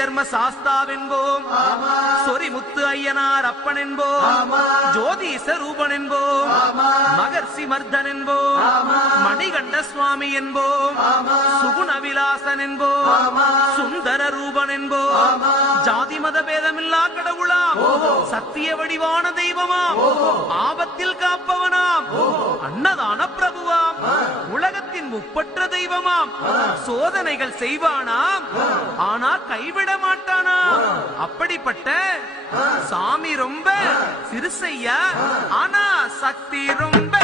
தர்ம சாஸ்தாவென்போம், சொரிமுத்து ஐயனார் அப்பன் என்போம், ஜோதிச ரூபன் என்போம், மகர்ஷி மர்தன் என்போம், மணிகண்ட சுவாமி என்போம், சுகுண விலாசன் என்போம், சுந்தர ரூபன் என்போம், ஜாதி மத பேதமில்லா கடவுளாம், சத்திய வடிவான தெய்வமாம், ஆபத்தில் காப்பவனாம், அன்னதான பிரபுவாம், உலகத்தின் முப்பற்ற தெய்வமாம், சோதனைகள் செய்வானாம் ஆனா கைவிட மாட்டானாம். அப்படிப்பட்ட சாமி ரொம்ப சிறுசையா, ஆனா சக்தி ரொம்ப